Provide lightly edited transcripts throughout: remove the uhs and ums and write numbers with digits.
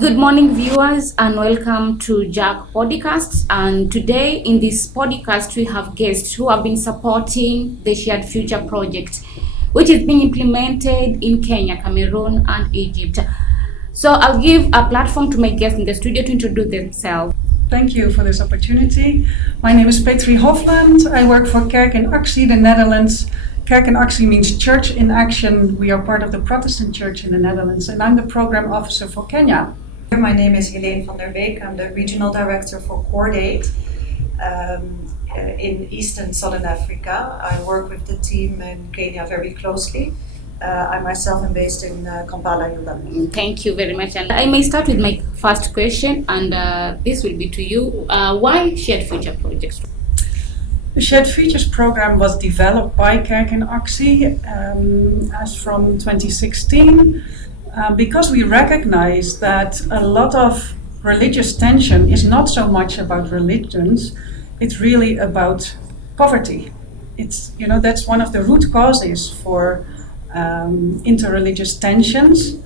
Good morning, viewers, and welcome to Jack Podcasts. And today, in this podcast, we have guests who have been supporting the Shared Future project, which is being implemented in Kenya, Cameroon, and Egypt. So I'll give a platform to my guests in the studio to introduce themselves. Thank you for this opportunity. My name is Petra Hofland. I work for Kerk in Actie, the Netherlands. Kerk in Actie means Church in Action. We are part of the Protestant Church in the Netherlands, and I'm the program officer for Kenya. My name is Heleen van der Beek. I'm the regional director for Cordaid in East and Southern Africa. I work with the team in Kenya very closely. I myself am based in Kampala, Uganda. Thank you very much. And I may start with my first question, and this will be to you. Why Shared Future projects? The Shared Futures program was developed by Kerk in Actie as from 2016 because we recognize that a lot of religious tension is not so much about religions, it's really about poverty. That's one of the root causes for interreligious tensions,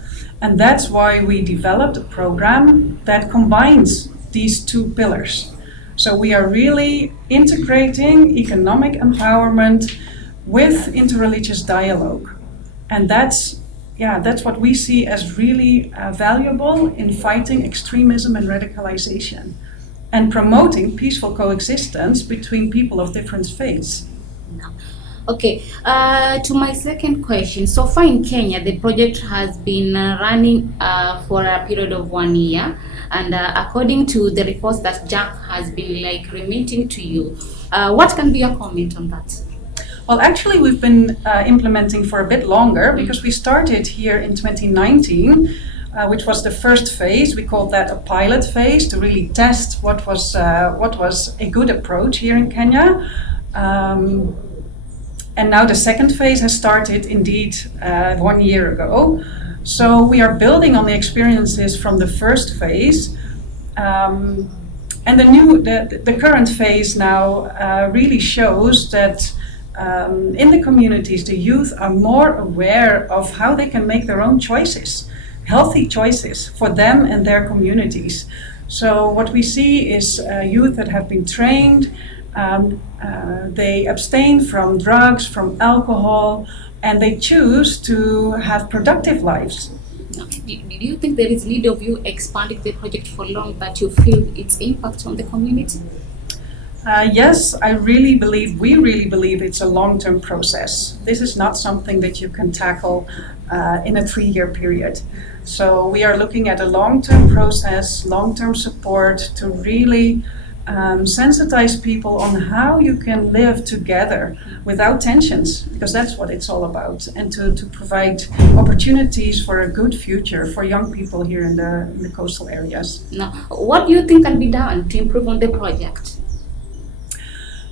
and that's why we developed a program that combines these two pillars. So we are really integrating economic empowerment with interreligious dialogue, and that's what we see as really valuable in fighting extremism and radicalization and promoting peaceful coexistence between people of different faiths. Okay, to my second question. So far in Kenya, the project has been running for a period of 1 year, and according to the reports that Jack has been remitting to you, what can be your comment on that? Well, actually, we've been implementing for a bit longer because we started here in 2019, which was the first phase. We called that a pilot phase to really test what was a good approach here in Kenya. And now the second phase has started indeed 1 year ago. So we are building on the experiences from the first phase. And the current phase now really shows that in the communities, the youth are more aware of how they can make their own choices, healthy choices for them and their communities. So what we see is youth that have been trained. They abstain from drugs, from alcohol, and they choose to have productive lives. Do you think there is need of you expanding the project for long, that you feel its impact on the community? Yes, we really believe it's a long-term process. This is not something that you can tackle in a 3-year period. So we are looking at a long-term process, long-term support to really sensitize people on how you can live together without tensions, because that's what it's all about, and to provide opportunities for a good future for young people here in the coastal areas. Now, what do you think can be done to improve on the project?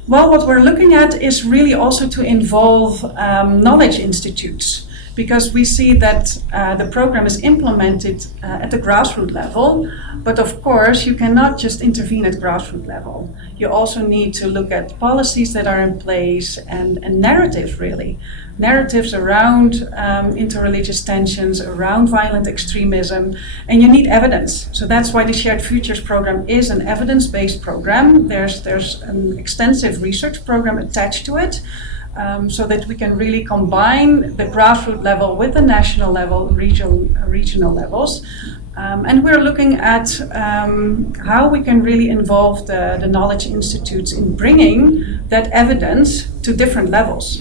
Well, what we're looking at is really also to involve knowledge institutes, because we see that the program is implemented at the grassroots level, but of course you cannot just intervene at grassroots level. You also need to look at policies that are in place and narratives, really. Narratives around interreligious tensions, around violent extremism, and you need evidence. So that's why the Shared Futures program is an evidence-based program. There's an extensive research program attached to it. So that we can really combine the grassroots level with the national level, regional levels. And we're looking at how we can really involve the knowledge institutes in bringing that evidence to different levels.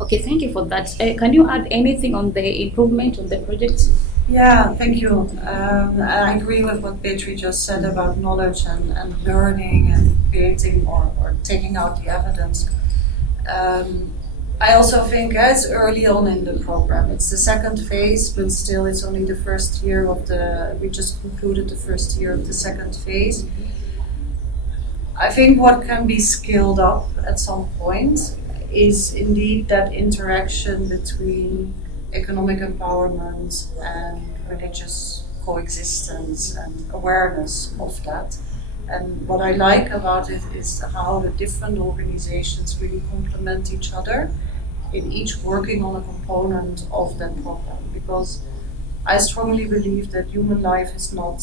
Okay, thank you for that. Can you add anything on the improvement on the project? Yeah, thank you. I agree with what Petra just said about knowledge and learning and creating or taking out the evidence. I also think it's early on in the program. It's the second phase, but still it's only the first year we just concluded the first year of the second phase. I think what can be scaled up at some point is indeed that interaction between economic empowerment and religious coexistence and awareness of that. And what I like about it is how the different organizations really complement each other in each working on a component of that program. Because I strongly believe that human life is not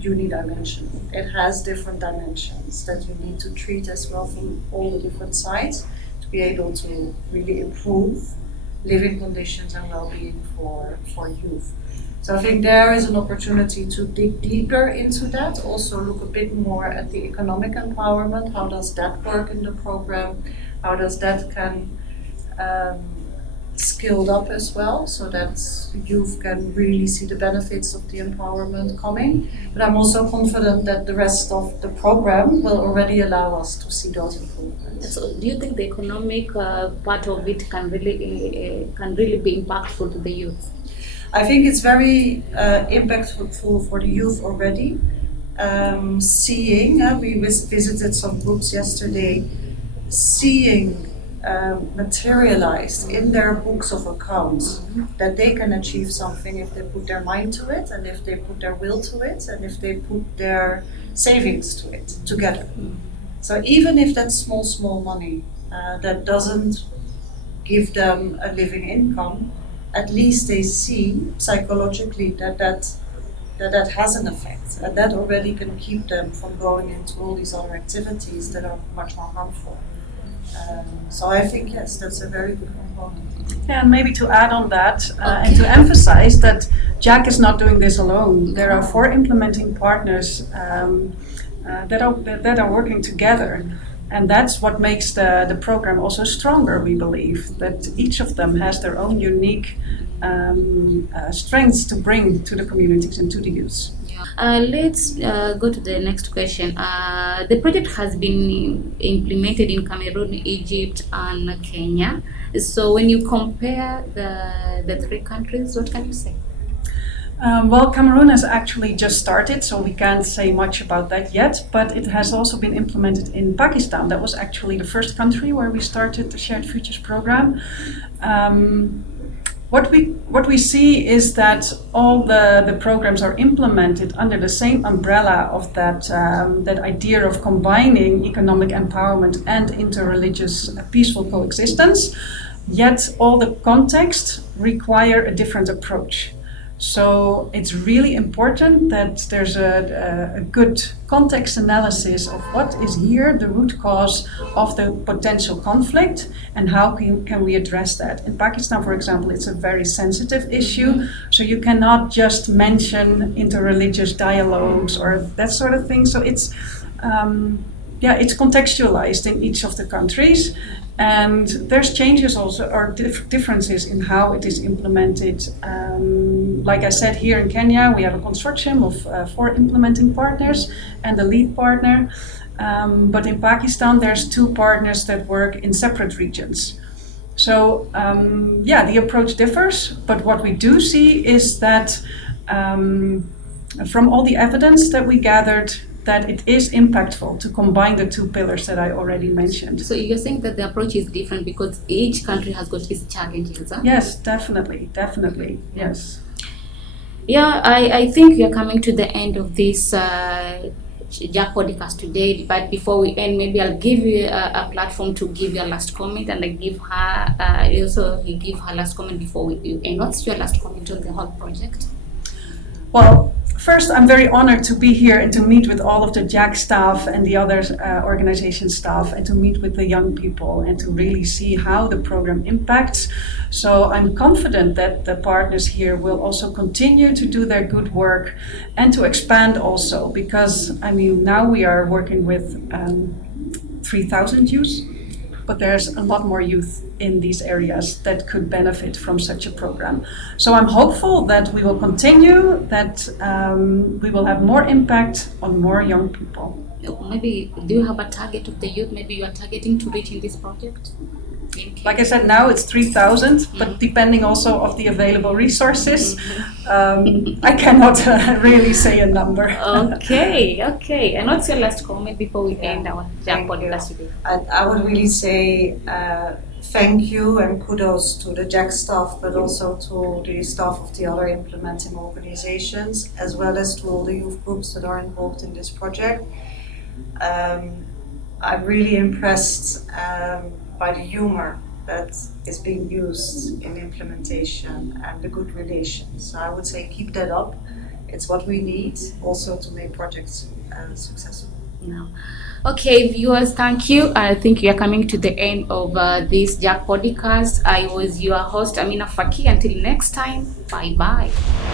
unidimensional. It has different dimensions that you need to treat as well from all the different sides to be able to really improve living conditions and well-being for youth. So I think there is an opportunity to dig deeper into that, also look a bit more at the economic empowerment. How does that work in the program? How does that can skilled up as well, so that youth can really see the benefits of the empowerment coming. But I'm also confident that the rest of the program will already allow us to see those improvements. So, do you think the economic part of it can really be impactful to the youth? I think it's very impactful for the youth already. Seeing, we visited some groups yesterday, seeing materialized in their books of accounts that they can achieve something if they put their mind to it, and if they put their will to it, and if they put their savings to it together. So even if that's small money that doesn't give them a living income, at least they see psychologically that has an effect, and that already can keep them from going into all these other activities that are much more harmful. So I think, yes, that's a very good component. Yeah, and maybe to add on that, and to emphasize that Jack is not doing this alone. There are 4 implementing partners that are working together. And that's what makes the program also stronger, we believe, that each of them has their own unique strengths to bring to the communities and to the youth. Let's go to the next question. The project has been implemented in Cameroon, Egypt, and Kenya. So when you compare the 3 countries, what can you say? Well, Cameroon has actually just started, so we can't say much about that yet, but it has also been implemented in Pakistan. That was actually the first country where we started the Shared Futures program. What we see is that all the programs are implemented under the same umbrella of that idea of combining economic empowerment and interreligious peaceful coexistence, yet all the contexts require a different approach. So it's really important that there's a good context analysis of what is here the root cause of the potential conflict and how can we address that. In Pakistan, for example, it's a very sensitive issue, so you cannot just mention interreligious dialogues or that sort of thing. So it's contextualized in each of the countries. And there's changes also, or differences in how it is implemented. Like I said, here in Kenya, we have a consortium of 4 implementing partners and the lead partner. But in Pakistan, there's 2 partners that work in separate regions. So, the approach differs. But what we do see is that from all the evidence that we gathered, that it is impactful to combine the 2 pillars that I already mentioned. So you're saying that the approach is different because each country has got its challenges, huh? Yes, definitely, yes. Yeah, I think we are coming to the end of this Jack podcast today, but before we end, maybe I'll give you a platform to give your last comment, and I give her, you give her last comment before we end. What's your last comment on the whole project? Well, first, I'm very honored to be here and to meet with all of the JAC staff and the other organization staff, and to meet with the young people and to really see how the program impacts. So I'm confident that the partners here will also continue to do their good work and to expand also, because now we are working with 3,000 youth, but there's a lot more youth in these areas that could benefit from such a program. So I'm hopeful that we will continue, that we will have more impact on more young people. Maybe, do you have a target of the youth maybe you are targeting to reach in this project? Like I said, now it's 3,000, but depending also of the available resources, I cannot really say a number. Okay. And what's your last comment before we end our JAC podcast today? I would really say thank you and kudos to the JAC staff, but also to the staff of the other implementing organizations, as well as to all the youth groups that are involved in this project. I'm really impressed by the humor that is being used in implementation and the good relations. So I would say keep that up. It's what we need also to make projects successful. No. Okay, viewers, thank you. I think we are coming to the end of this Jack podcast. I was your host, Amina Faki. Until next time, bye bye.